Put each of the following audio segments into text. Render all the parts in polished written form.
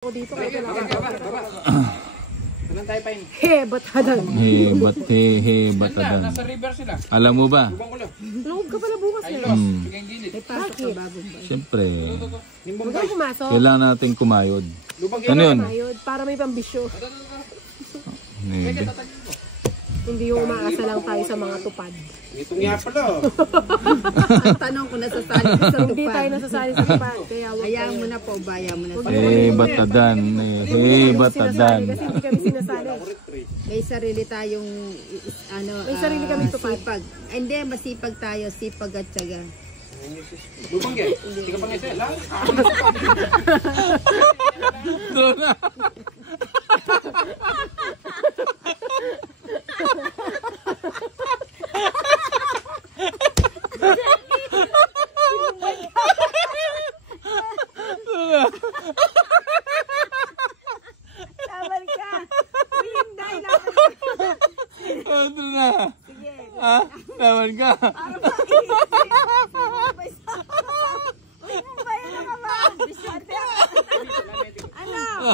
Ako dito kasi Saan tayo pa yun? Batadan. Batadan. Nasa river sila. Alam mo ba? Loob ka pala bukas na. Bakit? Siyempre. Huwag kang pumasok. Kailangan natin kumayod. Ano yun? Para may pambisyo. Maybe. Hindi yung umaasa lang tayo sa mga tupad. Ito nga pala. Tanong ko nasasali sa tupad. Hindi tayo nasasali sa tupad. Kaya hayaan mo na po, bayaan mo na. Batadan. Batadan. Kasi hindi kami sinasali. May sarili tayong may sarili kami tupad. Sipag. Hindi, masipag tayo, sipag at tiyaga. Lubang yan. Hindi ka pa nga sila. Doon na. Laban ka! Hinday, Doon na. Ha? Laban ka.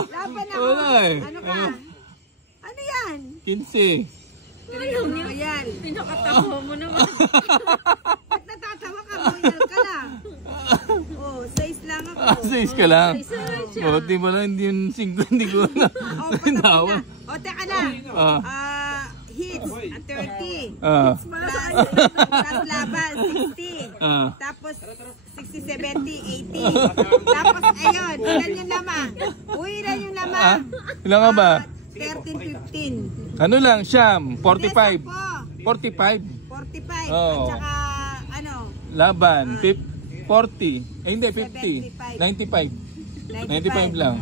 Laban ako. Ano ka? Ano yan? 15. Ano yan? Pinakatawa mo naman. Ba't natatawa ka? Royal ka lang. Oh, 6 lang ako. 6 ka lang. Buti mo lang hindi yung 5. Hindi ko na. Pinawa. O, teka na. Hits, 30. Plus laban, 60. Tapos 60, 70, 80. Tapos, ayun, ilan yung lamang? Uy, ilan yung lamang? Ilan ka ba? 13, 15. Ano lang, Siyam? 45. 45. 45. Oo. At saka, ano? Laban, 40. Eh hindi, 50. 95. 95 lang.